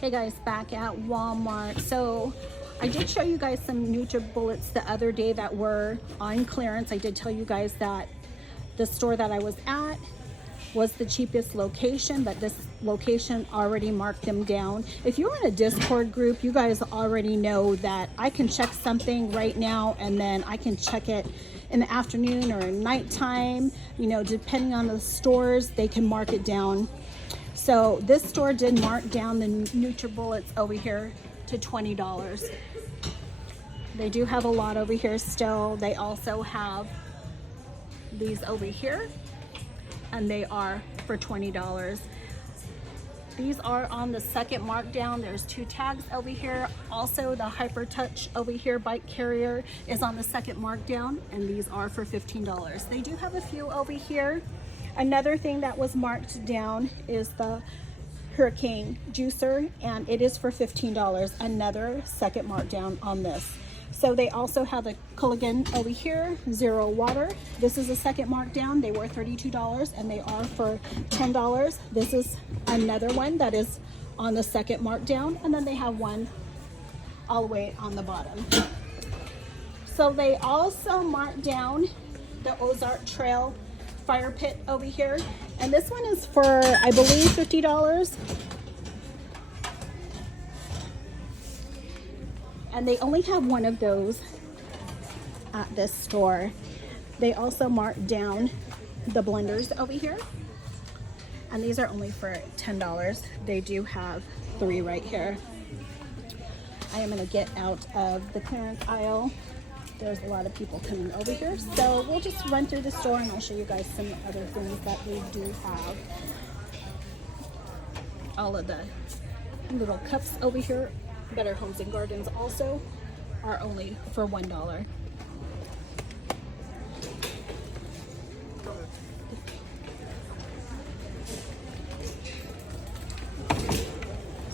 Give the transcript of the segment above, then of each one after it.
Hey guys, back at Walmart. So I did show you guys some NutriBullets the other day that were on clearance. I did tell you guys that the store that I was at was the cheapest location, but this location already marked them down. If you're in a Discord group, you guys already know that I can check something right now and then I can check it in the afternoon or nighttime. You know, depending on the stores, they can mark it down. So this store did mark down the NutriBullets over here to $20. They do have a lot over here still. They also have these over here, and they are for $20. These are on the second markdown. There's 2 tags over here. Also, the Hyper Touch over here bike carrier is on the second markdown, and these are for $15. They do have a few over here. Another thing that was marked down is the Hurricane Juicer, and it is for $15. Another second markdown on this. So they also have the Culligan over here, Zero Water. This is a second markdown. They were $32 and they are for $10. This is another one that is on the second markdown, and then they have one all the way on the bottom. So they also marked down the Ozark Trail fire pit over here, and this one is for, I believe, $50. And they only have one of those at this store. They also marked down the blenders over here, and these are only for $10. They do have 3 right here. I am going to get out of the clearance aisle. There's a lot of people coming over here, so we'll just run through the store and I'll show you guys some other things that they do have. All of the little cups over here, Better Homes and Gardens also, are only for $1.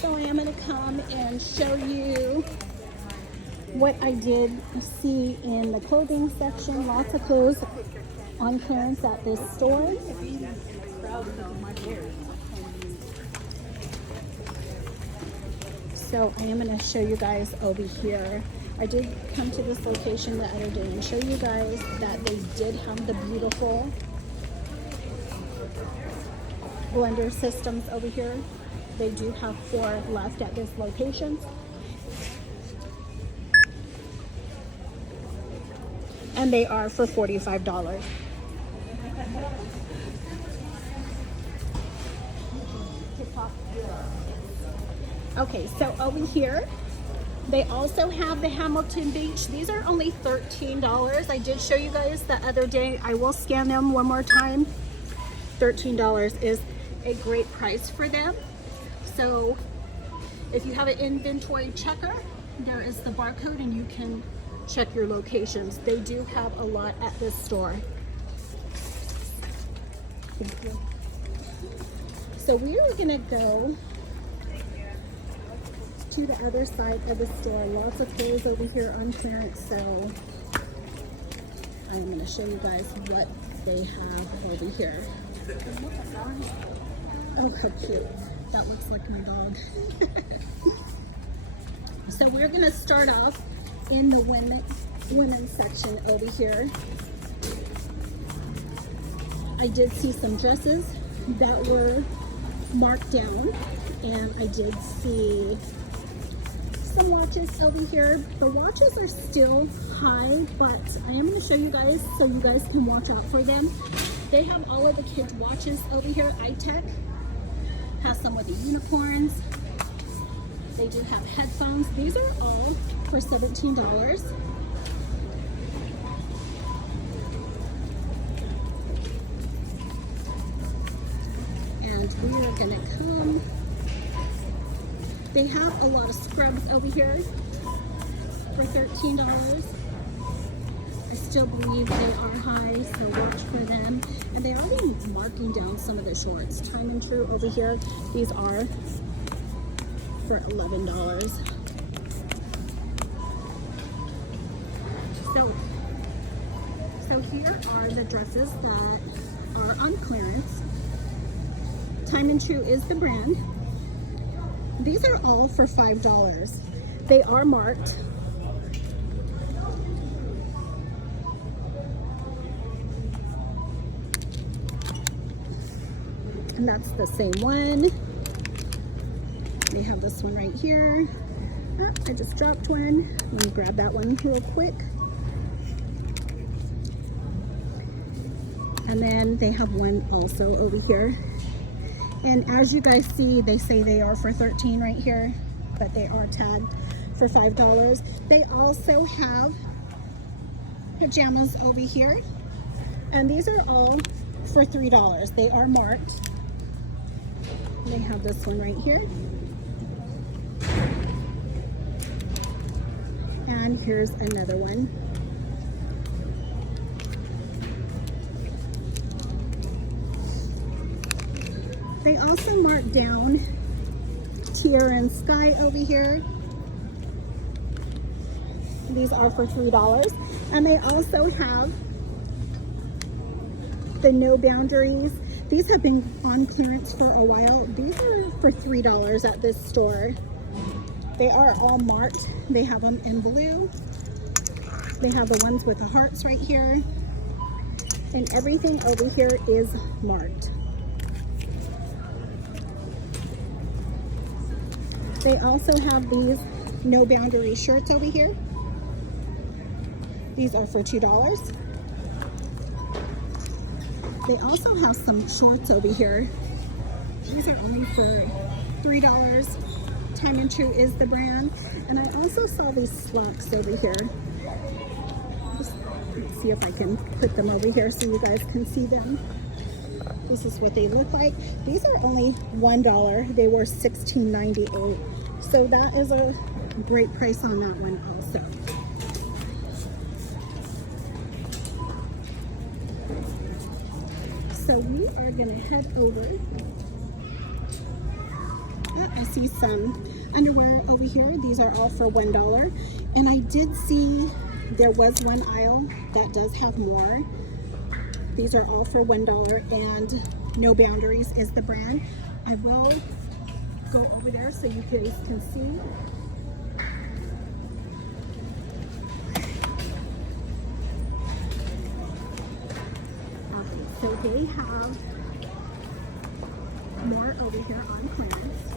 So I am going to come and show you what I did see in the clothing section. Lots of clothes on clearance at this store. So I am going to show you guys over here. I did come to this location the other day and show you guys that they did have the beautiful blender systems over here. They do have 4 left at this location. And they are for $45. Okay, so over here, they also have the Hamilton Beach. These are only $13. I did show you guys the other day. I will scan them one more time. $13 is a great price for them. So if you have an inventory checker, there is the barcode and you can check your locations. They do have a lot at this store. Thank you. So we are gonna go to the other side of the store. Lots of clothes over here on clearance, so I'm gonna show you guys what they have over here. Oh, how cute. That looks like my dog. So we're gonna start off in the women's section over here. I did see some dresses that were marked down, and I did see some watches over here. The watches are still high, but I am going to show you guys so you guys can watch out for them. They have all of the kids' watches over here. iTech has some with the unicorns. They do have headphones. These are all for $17. And we are gonna come. They have a lot of scrubs over here for $13. I still believe they are high, so watch for them. And they are even marking down some of the shorts. Time and True over here. These are for $11. So here are the dresses that are on clearance. Time and True is the brand. These are all for $5. They are marked. And that's the same one. They have this one right here. Oh, I just dropped one. Let me grab that one real quick. And then they have one also over here. And as you guys see, they say they are for $13 right here, but they are tagged for $5. They also have pajamas over here. And these are all for $3. They are marked. They have this one right here. And here's another one. They also marked down Tier and Sky over here. These are for $3. And they also have the No Boundaries. These have been on clearance for a while. These are for $3 at this store. They are all marked. They have them in blue. They have the ones with the hearts right here. And everything over here is marked. They also have these No Boundary shirts over here. These are for $2. They also have some shorts over here. These are only for $3. Time and True is the brand. And I also saw these slacks over here. Let's see if I can put them over here so you guys can see them. This is what they look like. These are only $1. They were $16.98. So that is a great price on that one also. So we are gonna head over. I see some underwear over here. These are all for $1. And I did see there was one aisle that does have more. These are all for $1 and No Boundaries is the brand. I will go over there so you guys can see. So they have more over here on clearance.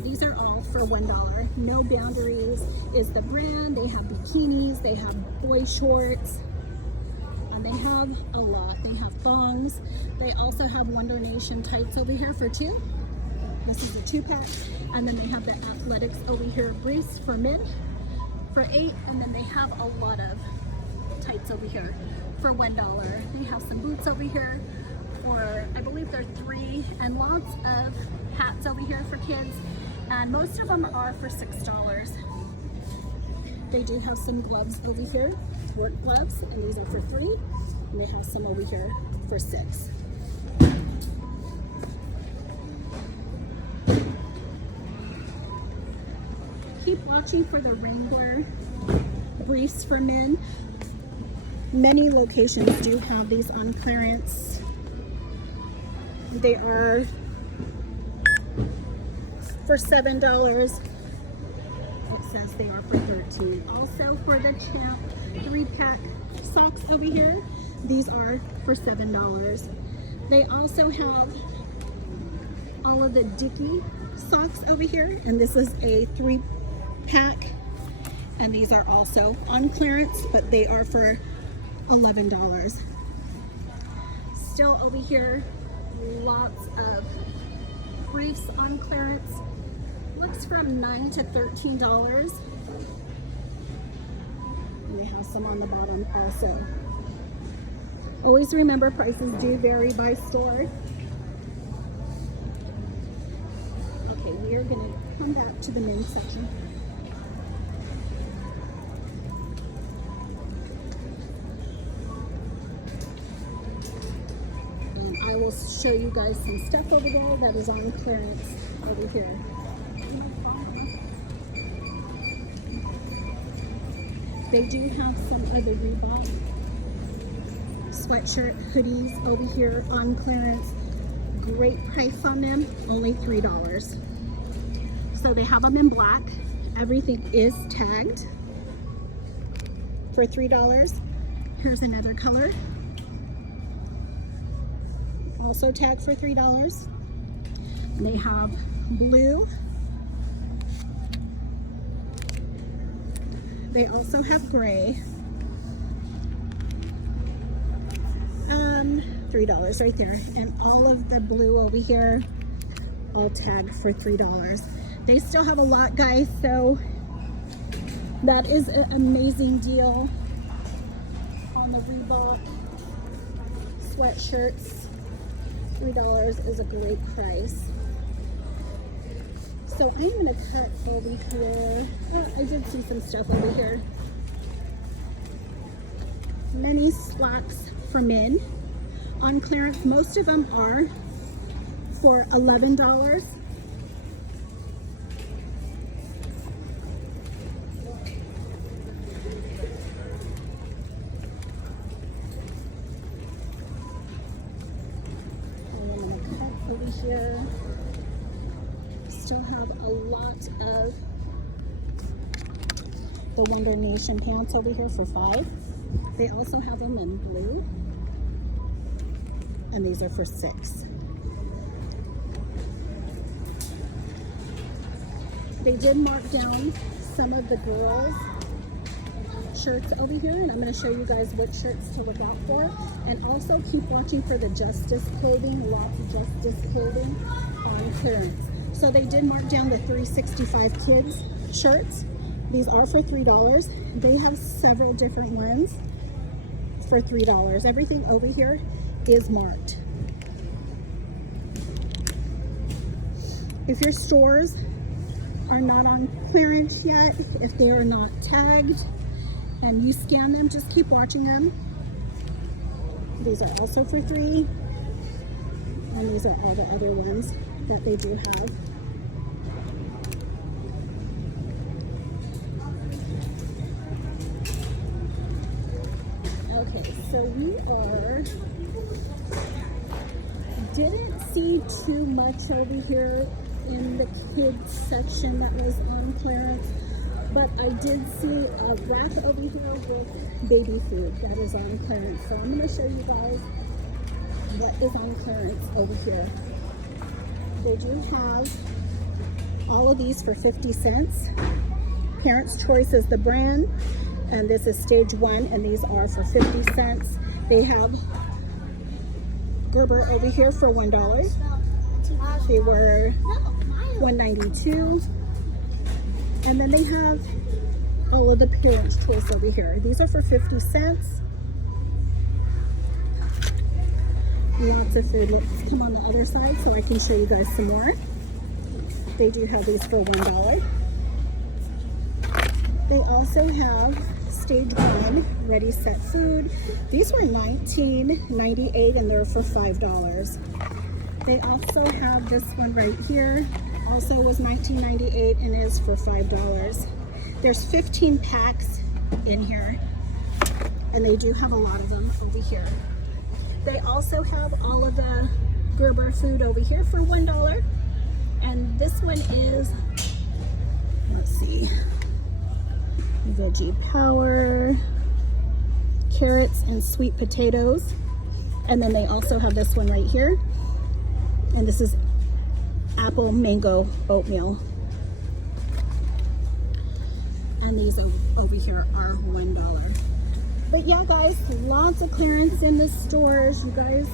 These are all for $1. No Boundaries is the brand. They have bikinis, they have boy shorts, and they have a lot. They have thongs. They also have Wonder Nation tights over here for $2. This is a 2-pack. And then they have the athletics over here, briefs for men for $8. And then they have a lot of tights over here for $1. They have some boots over here for, I believe they're $3, and lots of hats over here for kids, and most of them are for $6. They do have some gloves over here, work gloves, and these are for $3, and they have some over here for $6. Keep watching for the Wrangler briefs for men. Many locations do have these on clearance. They are for $7. It says they are for $13. Also for the Champ 3-pack socks over here, these are for $7. They also have all of the Dickie socks over here, and this is a 3-pack, and these are also on clearance, but they are for $11. Still over here, lots of briefs on clearance. Looks from $9 to $13. And they have some on the bottom also. Always remember, prices do vary by store. Okay, we are gonna come back to the men's section. I will show you guys some stuff over there that is on clearance over here. They do have some other Reebok sweatshirt hoodies over here on clearance. great price on them, only $3. So they have them in black. Everything is tagged for $3. Here's another color, also tagged for $3. And they have blue. They also have gray. $3 right there. And all of the blue over here, all tagged for $3. They still have a lot, guys, so that is an amazing deal on the Reebok sweatshirts. $3 is a great price. So I'm going to cut over here. Oh, I did see some stuff over here. Many slacks for men on clearance. Most of them are for $11. Over here, still have a lot of the Wonder Nation pants over here for $5. They also have them in blue, and these are for $6. They did mark down some of the girls' shirts over here, and I'm going to show you guys what shirts to look out for. And also keep watching for the Justice clothing, lots of Justice clothing on clearance. So they did mark down the 365 kids shirts. These are for $3. They have several different ones for $3. Everything over here is marked. If your stores are not on clearance yet, if they are not tagged, and you scan them, just keep watching them. These are also for $3, and these are all the other ones that they do have. Okay, so we didn't see too much over here in the kids section that was on clearance. But I did see a rack over here with baby food that is on clearance. So I'm going to show you guys what is on clearance over here. They do have all of these for 50 cents. Parents' Choice is the brand, and this is stage 1, and these are for 50 cents. They have Gerber over here for $1. They were $1.92. And then they have all of the Parents' Choice over here. These are for 50 cents. Lots of food. Let's come on the other side so I can show you guys some more. They do have these for $1. They also have stage 1 ready set food. These were $19.98 and they're for $5. They also have this one right here. Also was $19.98 and is for $5. There's 15 packs in here, and they do have a lot of them over here. They also have all of the Gerber food over here for $1, and this one is, let's see, veggie power, carrots and sweet potatoes, and then they also have this one right here, and this is apple mango oatmeal, and these over here are $1. But yeah, guys, lots of clearance in the stores. You guys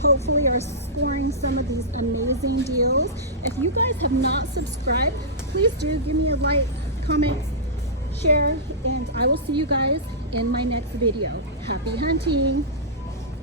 hopefully are scoring some of these amazing deals. If you guys have not subscribed, please do give me a like, comment, share, and I will see you guys in my next video. Happy hunting!